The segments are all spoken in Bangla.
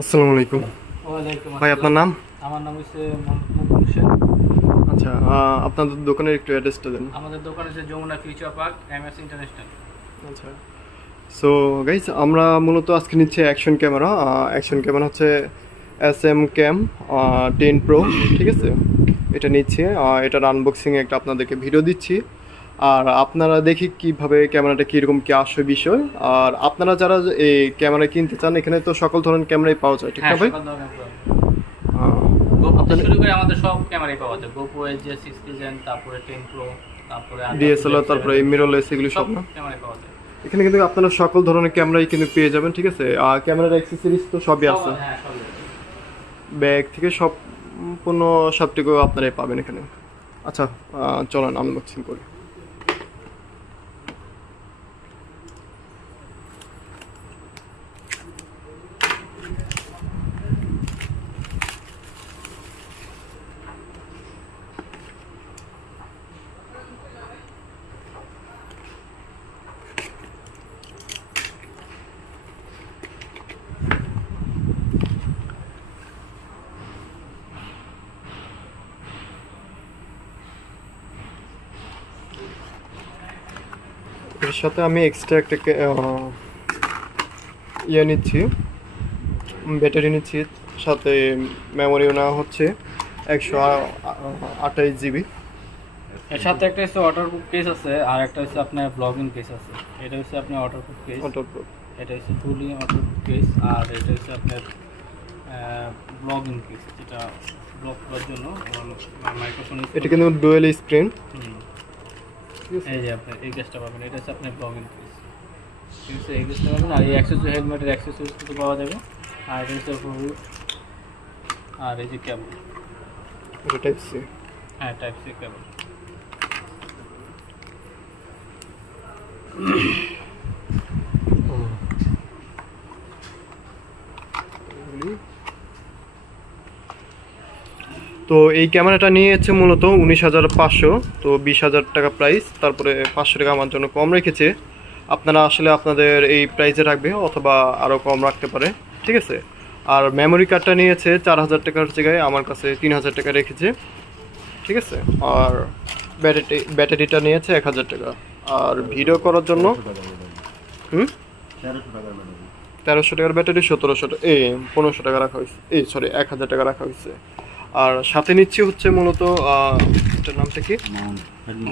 আসসালামু আলাইকুম। ওয়ালাইকুম ভাই আপনার আসসালাম। নাম? আমার নাম হচ্ছে মুকুল সেন। আচ্ছা, আপনাদের দোকানের একটু অ্যাড্রেসটা দেন। আমাদের দোকান হচ্ছে Jamuna future park MS international. আচ্ছা, সো গাইস আমরা মূলত আজকে নিচ্ছি অ্যাকশন ক্যামেরা। অ্যাকশন ক্যামেরা হচ্ছে SJCAM 10 Pro, ঠিক আছে? এটা নিচ্ছি, এটার আনবক্সিংয়ে একটা আপনাদেরকে ভিডিও দিচ্ছি। আর আপনারা দেখি কিভাবে ক্যামেরাটা কীরকম কী আসবে বিষয়। আর আপনারা যারা এই ক্যামেরা কিনতে চান, এখানে তো সকল ধরনের ক্যামেরাই পাওয়া যায়, ঠিক না ভাই? গোপো থেকে আপনাদের শুরু করে আমাদের সব ক্যামেরাই পাওয়া যায়। গোপো SJ6 তারপরে 10 Pro, তারপরে DSLR, তারপরে মিররলেস, এগুলো সব না? ক্যামেরাই পাওয়া যায়। এখানে কিন্তু আপনারা সকল ধরনের ক্যামেরাই কিন্তু পেয়ে যাবেন, ঠিক আছে? আর ক্যামেরার অ্যাক্সেসরিজ তো সবই আছে, হ্যাঁ সবই। ব্যাগ থেকে সম্পূর্ণ সবটুকু আপনারাই পাবেন এখানে। আচ্ছা, চলেন আনবক্সিং করি। এর সাথে আমি এক্সট্রা একটা ইয়ে নিচ্ছি, ব্যাটারি নিচ্ছি, সাথে মেমোরিও নেওয়া হচ্ছে 128 GB। এর সাথে একটা হচ্ছে ওয়াটারপ্রুফ কেস আছে, আর একটা হচ্ছে আপনার ব্লগিং কেস আছে। এটা হচ্ছে আপনার ওয়াটারপ্রুফ কেস, অটোপ্রো। এটা হচ্ছে ফুলি ওয়াটারপ্রুফ কেস। আর এটা হচ্ছে আপনার ব্লগিং কেস, যেটা ব্লগ করার জন্য মাইক্রোফোন। এটা কিন্তু ডুয়েল স্ক্রিন। এই যে আপনি এই কেসটা পাবেন, এটা হচ্ছে আপনার ব্লগিং কেস, ঠিক আছে? এই কেসটা পাবেন। আর এই অ্যাক্সেসরি হেলমেটের অ্যাক্সেসরিজ কিন্তু পাওয়া যাবে। আর এটা হচ্ছে হুড, আর এই যে কেবল। এটা টাইপ সি। হ্যাঁ, টাইপ সি কেবল। তো এই ক্যামেরাটা নিয়েছে মূলত 19,500, তো 20,000 টাকা প্রাইস। তারপরে 500 টাকা আমার জন্য কম রেখেছে। আপনারা আসলে আপনাদের এই প্রাইসে রাখবে অথবা আরও কম রাখতে পারে, ঠিক আছে? আর মেমোরি কার্ডটা নিয়েছে 4,000 টাকার জায়গায় আমার কাছে 3,000 টাকা রেখেছে, ঠিক আছে? আর ব্যাটারিটা নিয়েছে 1,000 টাকা। আর ভিডিও করার জন্য 1300 টাকার ব্যাটারি, 1500 টাকা রাখা হয়েছে, 1,000 টাকা রাখা হয়েছে। আর সাথে নিচ্ছি হচ্ছে মূলত এটার নামটা কি,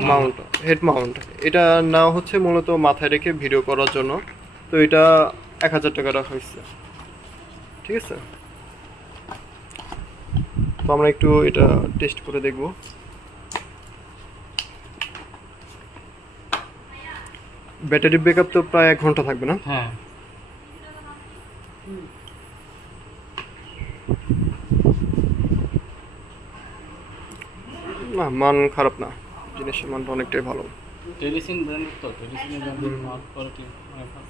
মাউন্ট, হেড মাউন্ট। এটা নেওয়া হচ্ছে মূলত মাথায় রেখে ভিডিও করার জন্য। তো এটা 1,000 টাকা রাখা হয়েছে, ঠিক আছে? তো আমরা একটু এটা টেস্ট করে দেখব। ব্যাটারি ব্যাকআপ তো প্রায় 1 ঘন্টা থাকবে না? হ্যাঁ, না, মান খারাপ না, জিনিসের মানটা অনেকটাই ভালো। টেলিসিন ব্র্যান্ড, তো টেলিসিনের ব্র্যান্ডের মাল কোয়ালিটি অনেক ভালো।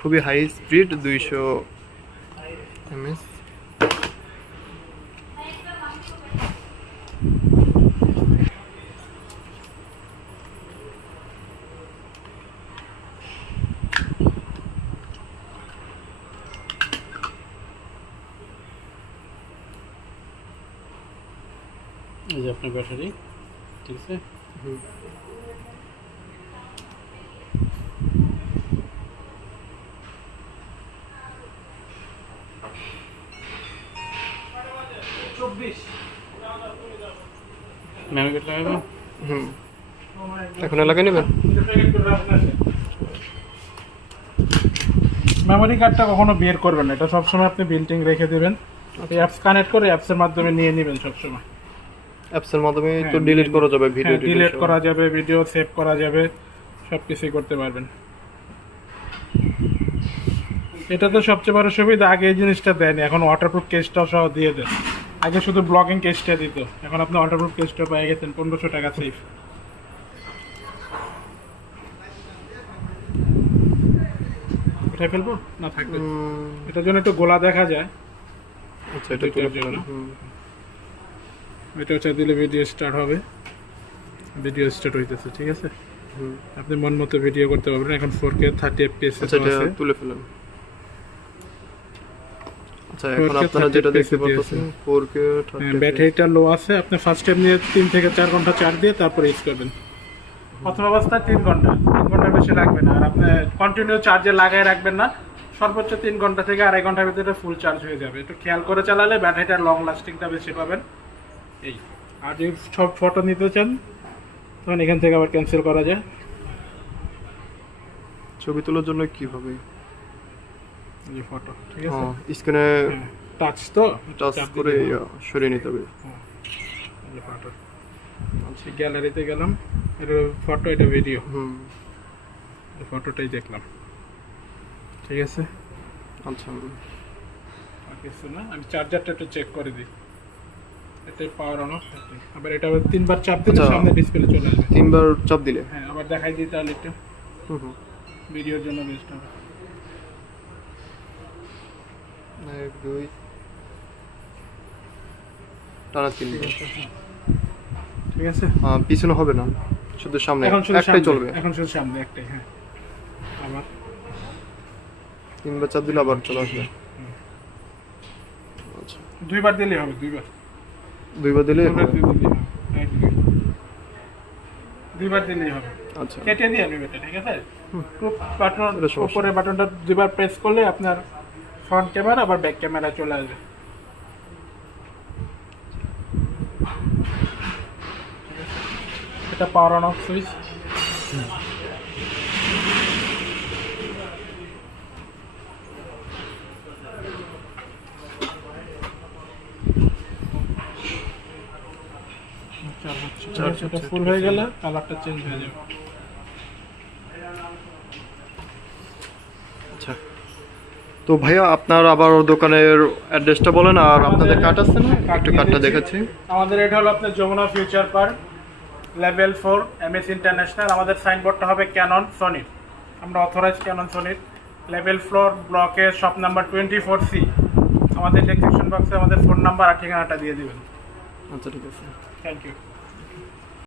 খুবই হাই স্পিড, 200 ms। এই যে আপনার ব্যাটারি, ঠিক আছে? মেমোরি কার্ড লাগাবেন? এখন এলাকায় নেবেন? মেমোরি কার্ডটা কখনো বের করবেন না, এটা সবসময় আপনি বিল্টিং রেখে দেবেন। অ্যাপস কানেক্ট করে অ্যাপসের মাধ্যমে নিয়ে নেবেন সবসময়। অ্যাপসের মাধ্যমে তো ডিলিট করা যাবে, ভিডিও ডিলিট করা যাবে, ভিডিও সেভ করা যাবে, সব কিছুই করতে পারবেন। এটা তো সবচেয়ে বড় সুবিধা, আগে এই জিনিসটা দেয়নি, এখন ওয়াটারপ্রুফ কেসটাও সহ দিয়ে দেন। আগে শুধু ব্লগিং কেসটা দিত, এখন আপনি ওয়াটারপ্রুফ কেসটা পেয়ে গেছেন 1500 টাকা সেফ। উঠে ফেলবো না থাকবে? এটার জন্য একটু গোলা দেখা যায়। আচ্ছা, এটা তুলে ফেলুন। এটা চাপ দিলে ভিডিও স্টার্ট হবে। ভিডিও স্টার্ট হইতেছে, ঠিক আছে। আপনি মন মতো ভিডিও করতে পারবেন। এখন 4K 30 fps আচ্ছা এটা আছে। তুলে ফেলেন। আচ্ছা এখন আপনারা যেটা দেখতে পাচ্ছেন 4K 30 ব্যাটারিটা লো আছে। আপনি ফার্স্ট টাইম নিয়ে 3 থেকে 4 ঘন্টা চার্জ দিয়ে তারপরে ইউজ করবেন। প্রথম অবস্থায় 3 ঘন্টা, 3 ঘন্টার বেশি লাগবে না। আর আপনি কন্টিনিউ চার্জে লাগাই রাখবেন না, সর্বোচ্চ 3 ঘন্টা থেকে 2.5 ঘন্টার ভিতরে ফুল চার্জ হয়ে যাবে। একটু খেয়াল করে চালালে ব্যাটারিটার লং লাস্টিংটা বেশি পাবেন। এই আর যদি সব ফটো নিতে চান তখন এখান থেকে আবার ক্যান্সেল করা যায়। ছবি তোলার জন্য কিভাবে? এই ফটো, ঠিক আছে। স্ক্রিনে টাচ তো টাচ করে সরিয়ে নিতে হবে। এই ফটো আচ্ছা, গ্যালারিতে গেলাম, এটা ফটো, এটা ভিডিও। এই ফটোটাই দেখলাম, ঠিক আছে। আচ্ছা আর কিছু না, আমি চার্জারটা একটু চেক করে দিই। এটাই পাওয়ার অন অফ। আবার এটা আবার 3 বার চাপ দিলে সামনে ডিসপ্লে চলে আসবে। 3 বার চাপ দিলে? হ্যাঁ, আবার দেখাই দিই তাহলে একটু ভিডিওর জন্য বেস্ট হবে। 1 2 টানা 3 বার, ঠিক আছে। পিছনে হবে না, শুধু সামনে একটাই চলবে। এখন শুধু সামনে একটাই। হ্যাঁ, আবার 3 বার চাপ দিলে আবার চলে আসবে। আচ্ছা 2 বার দিলেই হবে। 2 বার 2 বার দিলে হবে। 2 বার দিলেই হবে। আচ্ছা কেটে দিয়ে নেবে এটা, ঠিক আছে। বাটন উপরে বাটনটা 2 বার প্রেস করলে আপনার ফ্রন্ট ক্যামেরা আবার ব্যাক ক্যামেরা চলে আসবে। এটা পাওয়ার অন অফ সুইচ। চার্জটা ফুল হয়ে গেলে কালারটা চেঞ্জ হয়ে যাবে। আচ্ছা তো ভাইয়া আপনার আবার দোকানের অ্যাড্রেসটা বলেন, আর আপনাদের কার্ড আছে না? একটু কার্ডটা দেখাচ্ছি। আমাদের এটা হলো আপনার Jamuna future park, level 4, MS international. আমাদের সাইনবোর্ডটা হবে ক্যানন সনির, আমরা অথরাইজ ক্যানন সনির। লেভেল 4 ব্লকে শপ নাম্বার 24C। আমাদের ডেসক্রিপশন বক্সে আমাদের ফোন নাম্বার আর ঠিকানাটা দিয়ে দিবেন। আচ্ছা ঠিক আছে, থ্যাংক ইউ।